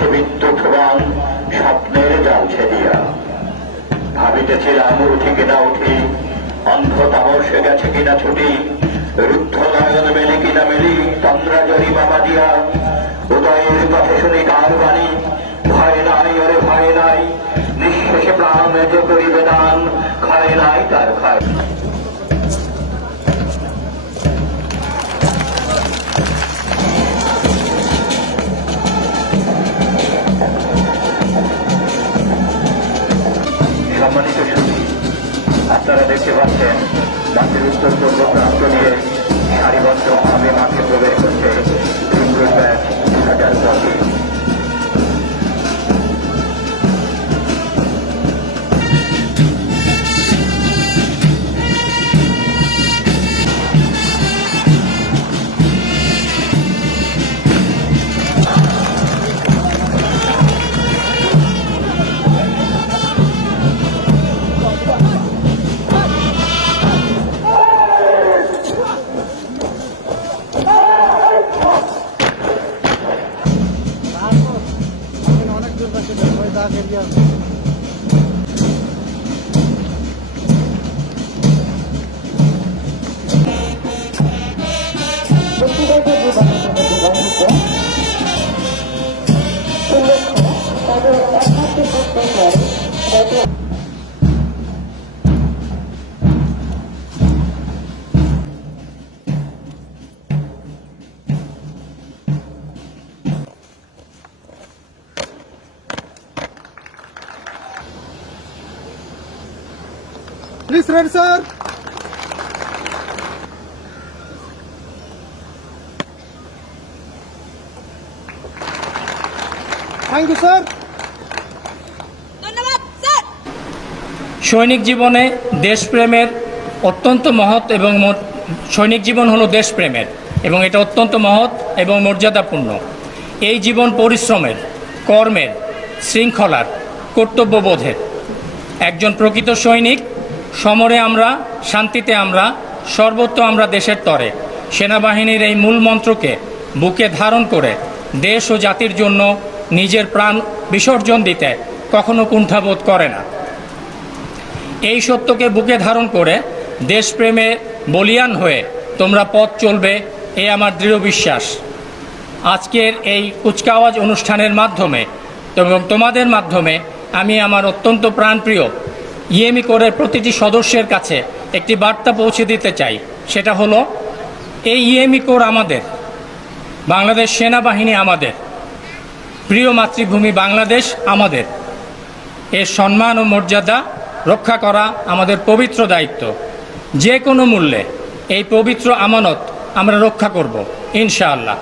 প্রাণ স্বপ্নের জাল ছেদিয়া ভাবিতেছিলাম উঠি কিনা উঠি অন্ধ তামসে গেছে কিনা ছুটি রুদ্ধ নয়ন মেলে কিনা মেলি তন্দ্রা জরি বাবা দিয়া। উদয়ের পথে শুনি কার বাণী? ভয় নাই, ওরে ভয় নাই, নিঃশেষে প্রাণ যে করিবে দান, ক্ষয় নাই তার ক্ষয়। উত্তর পূর্ব প্রান্ত দিয়ে সারিবদ্ধভাবে মাঠে প্রবেশ করছে 그냥 거의 다 그냥 Thank you. Sir thank you sir ধন্যবাদ স্যার সৈনিক জীবনে দেশপ্রেমের অত্যন্ত মহৎ এবং সৈনিক জীবন হলো দেশপ্রেমের এবং এটা অত্যন্ত মহৎ এবং মর্যাদাপূর্ণ। এই জীবন পরিশ্রমের কর্মের শৃঙ্খলার কর্তব্যবোধের একজন প্রকৃত সৈনিক সমরে আমরা, শান্তিতে আমরা, সর্বত্র আমরা দেশের তরে। সেনাবাহিনীর এই মূল মন্ত্রকে বুকে ধারণ করে দেশ ও জাতির জন্য নিজের প্রাণ বিসর্জন দিতে কখনো কুণ্ঠাবোধ করে না। এই সত্যকে বুকে ধারণ করে দেশপ্রেমে বলিয়ান হয়ে তোমরা পথ চলবে এ আমার দৃঢ় বিশ্বাস। আজকের এই কুচকাওয়াজ অনুষ্ঠানের মাধ্যমে এবং তোমাদের মাধ্যমে আমি আমার অত্যন্ত প্রাণপ্রিয় ইএমি কোরের প্রতিটি সদস্যের কাছে একটি বার্তা পৌঁছে দিতে চাই। সেটা হলো, এই ইএমি কোর আমাদের, বাংলাদেশ সেনাবাহিনী আমাদের, প্রিয় মাতৃভূমি বাংলাদেশ আমাদের। এর সম্মান ও মর্যাদা রক্ষা করা আমাদের পবিত্র দায়িত্ব। যে কোনো মূল্যে এই পবিত্র আমানত আমরা রক্ষা করব, ইনশাআল্লাহ।